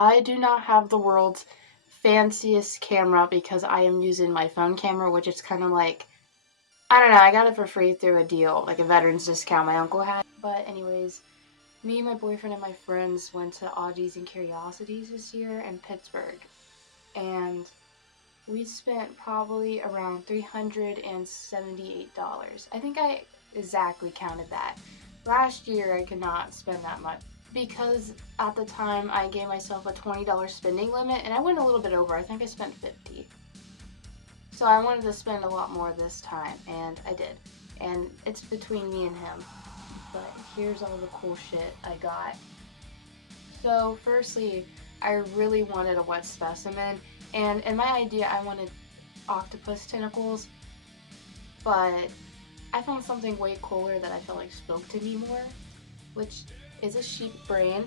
I do not have the world's fanciest camera because I am using my phone camera, which is kind of like, I don't know, I got it for free through a deal, like a veteran's discount my uncle had. But anyways, me and my boyfriend and my friends went to Oddities and Curiosities this year in Pittsburgh. And we spent probably around $378. I think I exactly counted that. Last year I could not spend that much because at the time I gave myself a $20 spending limit and I went a little bit over. I think I spent 50. So I wanted to spend a lot more this time and I did. And it's between me and him. But here's all the cool shit I got. So firstly, I really wanted a wet specimen, and in my idea I wanted octopus tentacles, but I found something way cooler that I felt like spoke to me more, which is a sheep brain.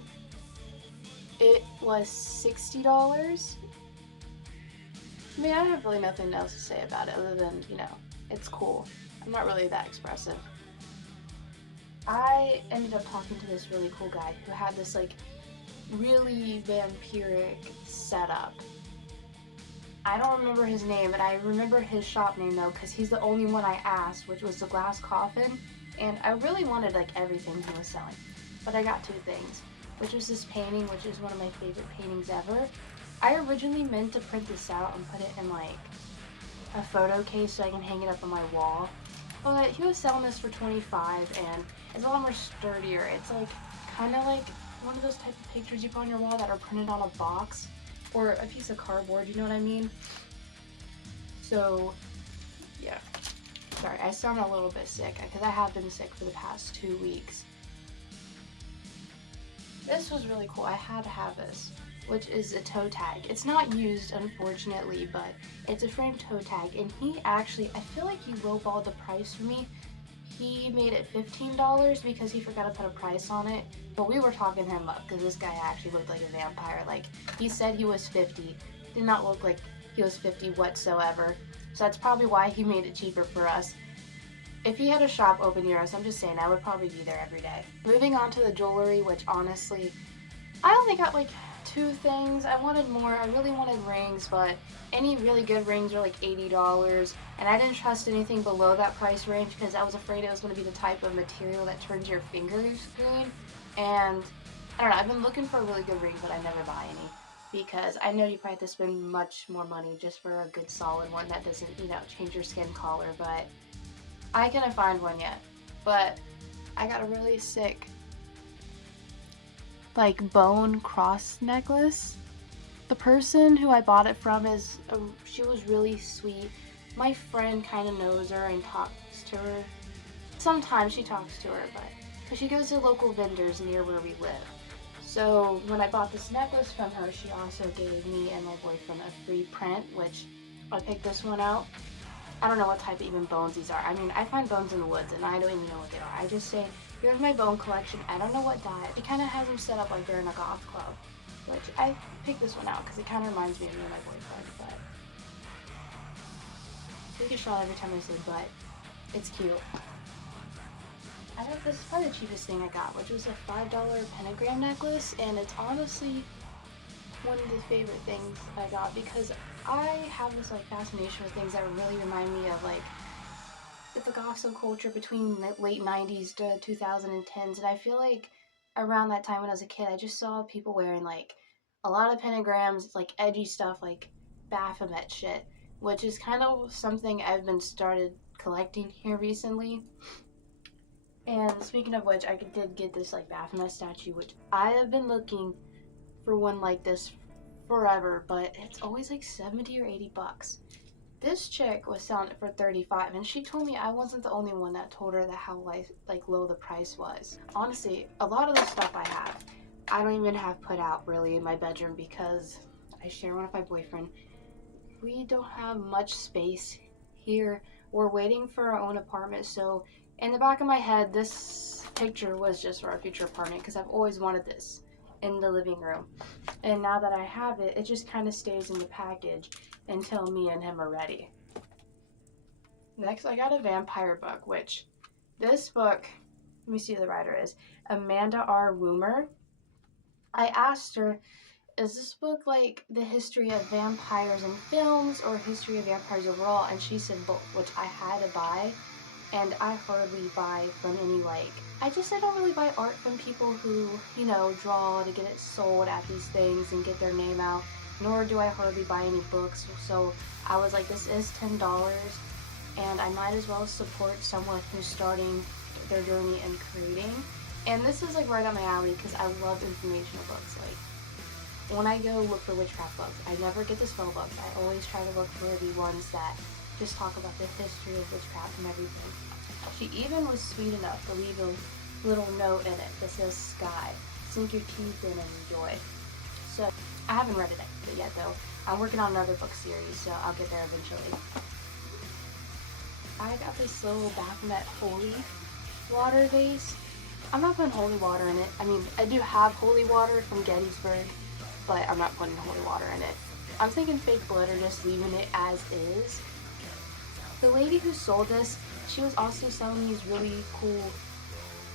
It was $60. I mean, I have really nothing else to say about it other than, it's cool. I'm not really that expressive. I ended up talking to this really cool guy who had this like really vampiric setup. I don't remember his name, but I remember his shop name though, because he's the only one I asked, which was the glass coffin, and I really wanted like everything he was selling. But I got two things, which was this painting, which is one of my favorite paintings ever. I originally meant to print this out and put it in like a photo case so I can hang it up on my wall, but he was selling this for $25 and it's a lot more sturdier. It's like kind of like one of those type of pictures you put on your wall that are printed on a box or a piece of cardboard, you know what I mean? So yeah, sorry, I sound a little bit sick because I have been sick for the past 2 weeks. This was really cool. I had to have this, which is a toe tag. It's not used, unfortunately, but it's a framed toe tag, and he actually, I feel like he lowballed the price for me. He made it $15 because he forgot to put a price on it, but we were talking him up because this guy actually looked like a vampire. Like, he said he was 50, did not look like he was 50 whatsoever, so that's probably why he made it cheaper for us. If he had a shop open near us, I'm just saying, I would probably be there every day. Moving on to the jewelry, which honestly, I only got like 2 things. I wanted more. I really wanted rings, but any really good rings are like $80, and I didn't trust anything below that price range because I was afraid it was going to be the type of material that turns your fingers green. And I don't know, I've been looking for a really good ring, but I never buy any because I know you probably have to spend much more money just for a good solid one that doesn't, change your skin color, but I couldn't find one yet. But I got a really sick like bone cross necklace. The person who I bought it from she was really sweet. My friend kind of knows her and talks to her. Sometimes she talks to her, because she goes to local vendors near where we live. So when I bought this necklace from her, she also gave me and my boyfriend a free print, which I picked this one out. I don't know what type of even bones these are. I mean, I find bones in the woods and I don't even know what they are. I just say, here's my bone collection. I don't know what dye. She kind of has them set up like they're in a goth club, which I picked this one out because it kind of reminds me of me and my boyfriend, but we get shot every time I say but. It's cute. I think this is probably the cheapest thing I got, which was a $5 pentagram necklace, and it's honestly one of the favorite things I got because I have this like fascination with things that really remind me of like the gossip culture between the late 90s to 2010s, and I feel like around that time when I was a kid I just saw people wearing like a lot of pentagrams, like edgy stuff like Baphomet shit, which is kind of something I've been started collecting here recently. And speaking of which, I did get this like Baphomet statue, which I have been looking for one like this forever, but it's always like 70 or 80 bucks. This chick was selling it for 35, and she told me I wasn't the only one that told her that how like low the price was. Honestly, a lot of the stuff I don't even have put out really in my bedroom because I share one with my boyfriend. We don't have much space here. We're waiting for our own apartment, so in the back of my head, this picture was just for our future apartment because I've always wanted this in the living room. And now that I have it, it just kind of stays in the package until me and him are ready. Next, I got a vampire book, which this book, let me see who the writer is, Amanda R. Woomer. I asked her is this book like the history of vampires in films or history of vampires overall? And she said both, which I had to buy. And I hardly buy from any, like, I don't really buy art from people who, you know, draw to get it sold at these things and get their name out, nor do I hardly buy any books. So I was like, this is $10, and I might as well support someone who's starting their journey in creating. And this is like right up my alley because I love informational books. Like, when I go look for witchcraft books, I never get the spell books. I always try to look for the ones that just talk about the history of witchcraft and everything. She even was sweet enough to leave a little note in it that says Sky. Sink your teeth in and enjoy. So I haven't read it yet though. I'm working on another book series, so I'll get there eventually. I got this little Baphomet holy water vase. I'm not putting holy water in it. I mean, I do have holy water from Gettysburg, but I'm not putting holy water in it. I'm thinking fake blood or just leaving it as is. The lady who sold this, she was also selling these really cool,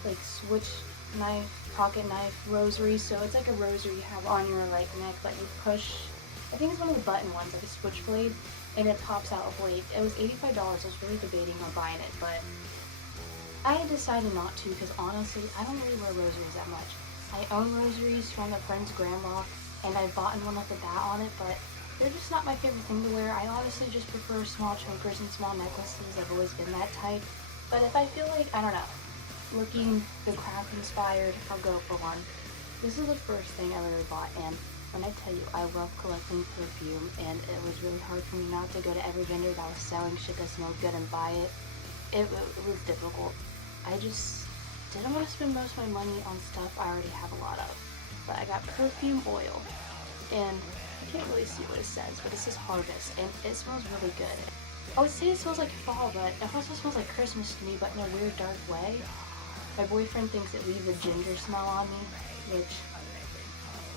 like, switch knife, pocket knife rosaries. So it's like a rosary you have on your, like, neck, but you push, I think it's one of the button ones, like a switchblade, and it pops out a blade. It was $85. I was really debating on buying it, but I decided not to because honestly, I don't really wear rosaries that much. I own rosaries from a friend's grandma, and I bought one with a bat on it, but they're just not my favorite thing to wear. I honestly just prefer small chokers and small necklaces. I've always been that type. But if I feel like, I don't know, looking the craft inspired, I'll go for one. This is the first thing I ever bought, and when I tell you, I love collecting perfume, and it was really hard for me not to go to every vendor that was selling shit that smelled good and buy it. It was difficult. I just didn't want to spend most of my money on stuff I already have a lot of. But I got perfume oil, and I can't really see what it says, but it says Harvest, and it smells really good. I would say it smells like fall, but it also smells like Christmas to me, but in a weird, dark way. My boyfriend thinks it leaves a ginger smell on me, which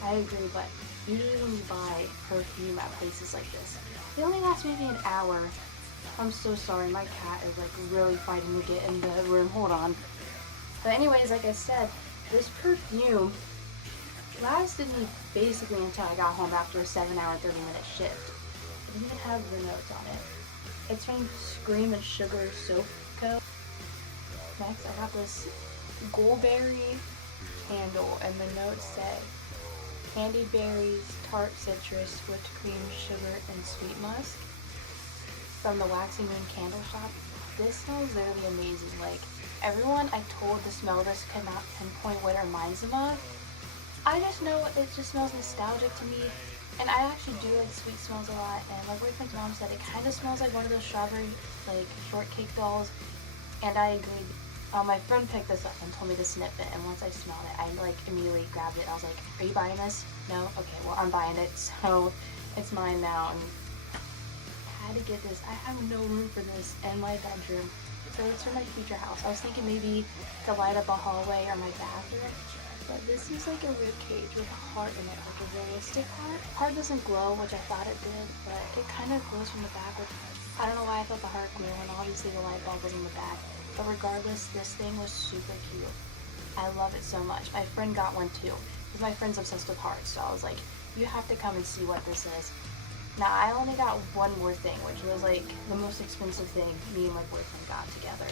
I agree, but usually when you buy perfume at places like this, they only last maybe an hour. I'm so sorry, my cat is like really fighting to get in the room. Hold on. But anyways, like I said, this perfume lasted me basically until I got home after a 7-hour, 30-minute shift. It didn't even have the notes on it. It's from Scream and Sugar Soap Co. Next, I got this Goldberry candle, and the notes say candied berries, tart citrus, whipped cream, sugar, and sweet musk. From the Waxy Moon Candle Shop. This smells literally amazing. Like, everyone I told to smell this could not pinpoint what it reminds them of. I just know it just smells nostalgic to me, and I actually do like sweet smells a lot, and my boyfriend's mom said it kind of smells like one of those strawberry, like, shortcake dolls, and I agreed. My friend picked this up and told me to sniff it, and once I smelled it, I, like, immediately grabbed it. I was like, are you buying this? No? Okay, well, I'm buying it, so it's mine now, and I had to get this. I have no room for this in my bedroom, so it's for my future house. I was thinking maybe to light up a hallway or my bathroom, but this is like a rib cage with a heart in it, like a realistic heart. Heart doesn't glow, which I thought it did, but it kind of glows from the back. I don't know why I thought the heart glowed, and obviously the light bulb was in the back. But regardless, this thing was super cute. I love it so much. My friend got one too, because my friend's obsessed with hearts, so I was like, you have to come and see what this is. Now, I only got one more thing, which was like the most expensive thing me and my boyfriend got together.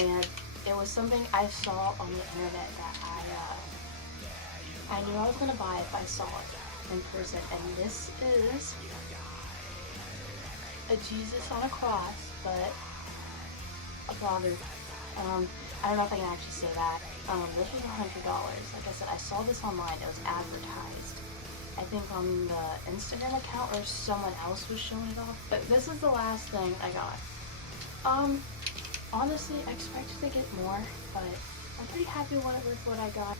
And it was something I saw on the internet that I knew I was going to buy if I saw it in person. And this is a Jesus on a cross, but a blogger. I don't know if I can actually say that. This was $100. Like I said, I saw this online. It was advertised. I think on the Instagram account, or someone else was showing it off. But this is the last thing I got. Honestly, I expected to get more, but I'm pretty happy with what I got.